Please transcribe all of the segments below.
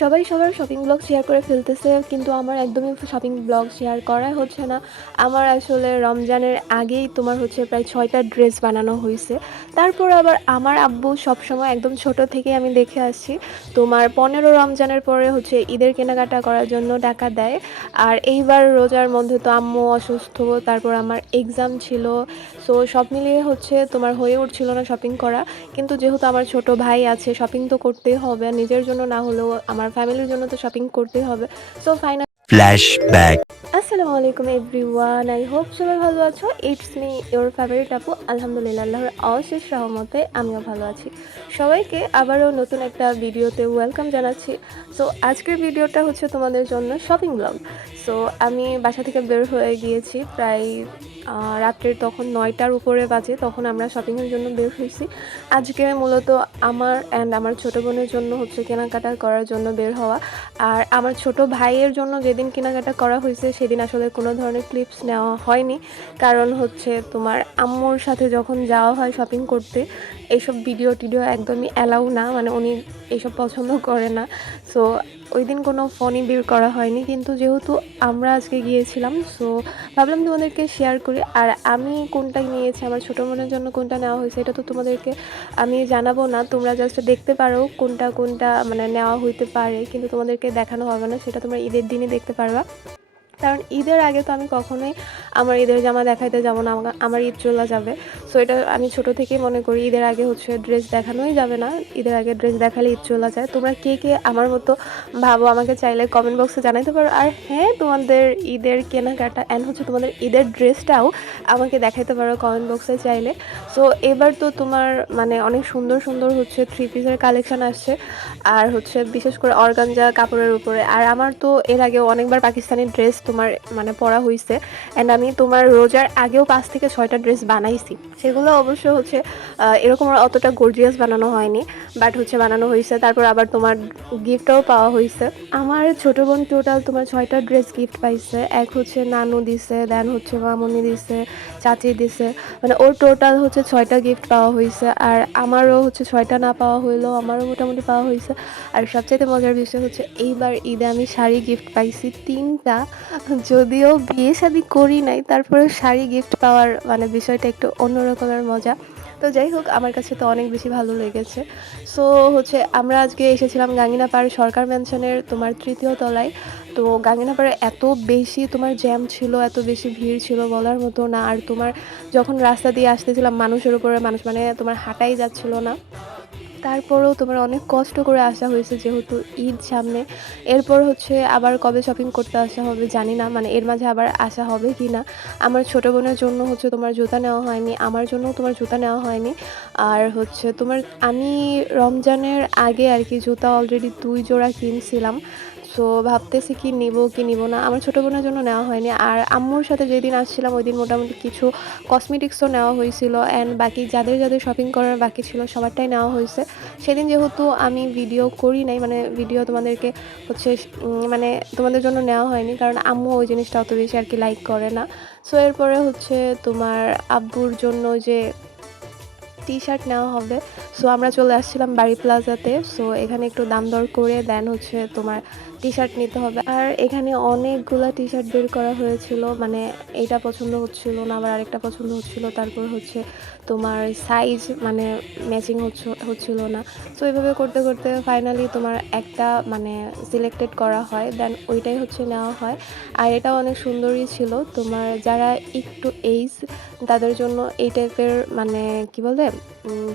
সবাই সবার shopping blog share করে ফেলতেছে, কিন্তু আমার একদমই শপিং ব্লগ শেয়ার করাই হচ্ছে না। আমার আসলে রমজানের আগেই তোমার হচ্ছে প্রায় ৬টা ড্রেস বানানো হয়েছে। তারপর আবার আমার আব্বু সবসময় একদম ছোট থেকে আমি দেখে আসছি তোমার ১৫ রমজানের পরে হচ্ছে ঈদের কেনাকাটা করার জন্য টাকা দেয়। আর এইবার রোজার মধ্যে তো আম্মু অসুস্থ, তারপর আমার এক্সাম ছিল। সো সব মিলিয়ে হচ্ছে তোমার হয়ে উঠছিল না শপিং করা। কিন্তু যেহেতু আমার ছোট ভাই আছে, শপিং তো করতেই হবে, নিজের জন্য না হলেও আমার ফ্যামিলির জন্য তো শপিং করতেই হবে। So final Flashback. আসসালামু আলাইকুম এভরিওয়ান, আই হোপ সবাই ভালো আছো। ইটস মি ইওর ফেভারিট আপু। আলহামদুলিল্লাহ, আল্লাহর অশেষ রহমতে আমিও ভালো আছি। সবাইকে আবারও নতুন একটা ভিডিওতে ওয়েলকাম জানাচ্ছি। সো আজকের ভিডিওটা হচ্ছে তোমাদের জন্য শপিং ব্লগ। সো আমি বাসা থেকে বের হয়ে গিয়েছি প্রায় রাত্রের তখন ৯টার উপরে বাজে, তখন আমরা শপিংয়ের জন্য বের হয়েছি। আজকে মূলত আমার অ্যান্ড আমার ছোটো বোনের জন্য হচ্ছে কেনাকাটা করার জন্য বের হওয়া। আর আমার ছোট ভাইয়ের জন্য যেদিন কেনাকাটা করা হয়েছে সেদিন আসলে কোনো ধরনের ক্লিপস নেওয়া হয়নি, কারণ হচ্ছে তোমার আম্মুর সাথে যখন যাওয়া হয় শপিং করতে এইসব ভিডিও টিডিও একদমই অ্যালাউ না, মানে উনি এইসব পছন্দ করে না। সো ওই দিন কোনো ফোনই বের করা হয়নি, কিন্তু যেহেতু আমরা আজকে গিয়েছিলাম সো ভাবলাম তোমাদেরকে শেয়ার করি। আর আমি কোনটা নিয়েছি, আমার ছোটো বোনের জন্য কোনটা নেওয়া হয়েছে, এটা তো তোমাদেরকে আমি জানাবো না, তোমরা জাস্ট দেখতে পারো কোনটা কোনটা মানে নেওয়া হইতে পারে, কিন্তু তোমাদেরকে দেখানো হবে না, সেটা তোমরা ঈদের দিনই দেখতে পারবা। কারণ ঈদের আগে তো আমি কখনোই আমার ঈদের জামা দেখাইতে যাব না, আমার ঈদ চলে যাবে। সো এটা আমি ছোট থেকেই মনে করি ঈদের আগে হচ্ছে ড্রেস দেখানোই যাবে না, ঈদের আগে ড্রেস দেখালে ঈদ চলে যায়। তোমরা কে কে আমার মতো ভাবো আমাকে চাইলে কমেন্ট বক্সে জানাতে পারো। আর হ্যাঁ, তোমাদের ঈদের কেনাকাটা অ্যান্ড হচ্ছে তোমাদের ঈদের ড্রেসটাও আমাকে দেখাতে পারো কমেন্ট বক্সে চাইলে। সো এবার তো তোমার মানে অনেক সুন্দর সুন্দর হচ্ছে থ্রি পিসের কালেকশান আসছে, আর হচ্ছে বিশেষ করে অর্গানজা কাপড়ের উপরে। আর আমার তো এর আগেও অনেকবার পাকিস্তানি ড্রেস তোমার মানে পরা হয়েছে, অ্যান্ড আমি তোমার রোজার আগেও ৫ থেকে ৬টা ড্রেস বানাইছি। সেগুলো অবশ্য হচ্ছে এরকম অতটা গর্জিয়াস বানানো হয়নি, বাট হচ্ছে বানানো হয়েছে। তারপর আবার তোমার গিফটও পাওয়া হয়েছে। আমার ছোটো বোন টোটাল তোমার 6টা ড্রেস গিফট পাইছে। এক হচ্ছে নানু দিছে, দেন হচ্ছে মামুনি দিছে, চাচি দিছে, মানে ওর টোটাল হচ্ছে 6টা গিফট পাওয়া হয়েছে। আর আমারও হচ্ছে 6টা না পাওয়া হইলেও আমারও মোটামুটি পাওয়া হয়েছে। আর সবচেয়ে মজার বিষয় হচ্ছে এইবার ঈদে আমি শাড়ি গিফট পাইছি 3টা। যদিও বিয়ে শাদি করি নাই, তারপরে শাড়ি গিফট পাওয়ার মানে বিষয়টা একটু অন্য রকমের মজা। তো যাই হোক, আমার কাছে তো অনেক বেশি ভালো লেগেছে। সো হচ্ছে আমরা আজকে এসেছিলাম গাঙ্গিনাপাড় সরকার ম্যানশনের তোমার ৩য় তলায়। তো গাঙ্গিনাপাড়ে এত বেশি তোমার জ্যাম ছিল, এত বেশি ভিড় ছিল বলার মতো না। আর তোমার যখন রাস্তা দিয়ে আসতেছিলাম মানুষের উপরে মানুষ, মানে তোমার হাঁটাই যাচ্ছিল না। তারপরেও তোমার অনেক কষ্ট করে আসা হয়েছে যেহেতু ঈদ সামনে। এরপর হচ্ছে আবার কবে শপিং করতে আসা হবে জানি না, মানে এর মাঝে আবার আসা হবে কি না। আমার ছোটো বোনের জন্য হচ্ছে তোমার জুতা নেওয়া হয়নি, আমার জন্য তোমার জুতা নেওয়া হয়নি। আর হচ্ছে তোমার আমি রমজানের আগে আর কি জুতা অলরেডি 2 জোড়া কিনছিলাম। সো ভাবতেছি কি নিব না, আমার ছোটো বোনের জন্য নেওয়া হয়নি। আর আম্মুর সাথে যেদিন আসছিলাম ওই দিন মোটামুটি কিছু কসমেটিক্সও নেওয়া হয়েছিল, অ্যান্ড বাকি যাদের যাদের শপিং করার বাকি ছিল সবারটাই নেওয়া হয়েছে। সেদিন যেহেতু আমি ভিডিও করি নাই, মানে ভিডিও তোমাদেরকে হচ্ছে মানে তোমাদের জন্য নেওয়া হয়নি, কারণ আম্মু ওই জিনিসটা অত বেশি আর কি লাইক করে না। সো এরপরে হচ্ছে তোমার আব্বুর জন্য যে টি শার্ট নেওয়া হবে। সো আমরা চলে আসছিলাম বাড়ি প্লাজাতে। সো এখানে একটু দাম দর করে দেন হচ্ছে তোমার টি শার্ট নিতে হবে। আর এখানে অনেকগুলো টি শার্ট বের করা হয়েছিল, মানে এইটা পছন্দ হচ্ছিল না, আবার আরেকটা পছন্দ হচ্ছিল, তারপর হচ্ছে তোমার সাইজ মানে ম্যাচিং হচ্ছিল না। সো এইভাবে করতে করতে ফাইনালি তোমার একটা মানে সিলেক্টেড করা হয়, দেন ওইটাই হচ্ছে নেওয়া হয়। আর এটা অনেক সুন্দরই ছিল। তোমার যারা একটু এইজ তাদের জন্য এই টাইপের মানে কি বলে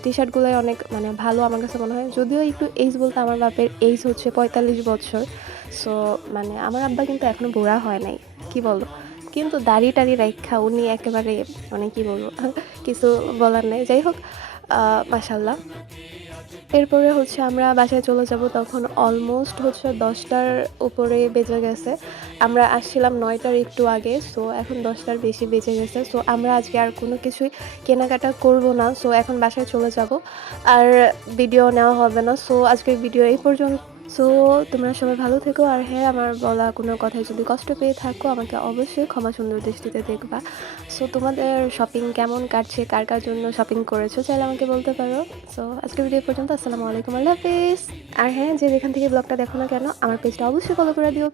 টি শার্টগুলোই অনেক মানে ভালো আমার কাছে মনে হয়। যদিও একটু এইজ বলতে আমার বাপের এইজ হচ্ছে ৪৫ বছর। সো মানে আমার আব্বা কিন্তু এখনও বুড়া হয় নাই, কি বলো, কিন্তু দাড়ি টাড়ি রাইখা উনি একেবারে মানে কি বলবো কিছু বলার নাই। যাই হোক, মাশাল্লাহ। এরপরে হচ্ছে আমরা বাসায় চলে যাব, তখন অলমোস্ট হচ্ছে 10টার উপরে বেজে গেছে। আমরা আসছিলাম 9টার একটু আগে, সো এখন 10টার বেশি বেজে গেছে। সো আমরা আজকে আর কোনো কিছুই কেনাকাটা করব না, সো এখন বাসায় চলে যাব, আর ভিডিও নেওয়া হবে না। সো আজকের ভিডিও এই পর্যন্ত। সো তোমরা সবাই ভালো থেকো। আর হ্যাঁ, আমার বলা কোনো কথায় যদি কষ্ট পেয়ে থাকো আমাকে অবশ্যই ক্ষমা সুন্দর দৃষ্টিতে দেখবা। সো তোমাদের শপিং কেমন কাটছে, কার কার জন্য শপিং করেছো চাইলে আমাকে বলতে পারো। সো আজকের ভিডিও পর্যন্ত। আসসালামু আলাইকুম, আল্লাহ হাফিজ। আর হ্যাঁ, যে যেখান থেকে ব্লগটা দেখো না কেন আমার পেজটা অবশ্যই ফলো করে দিও।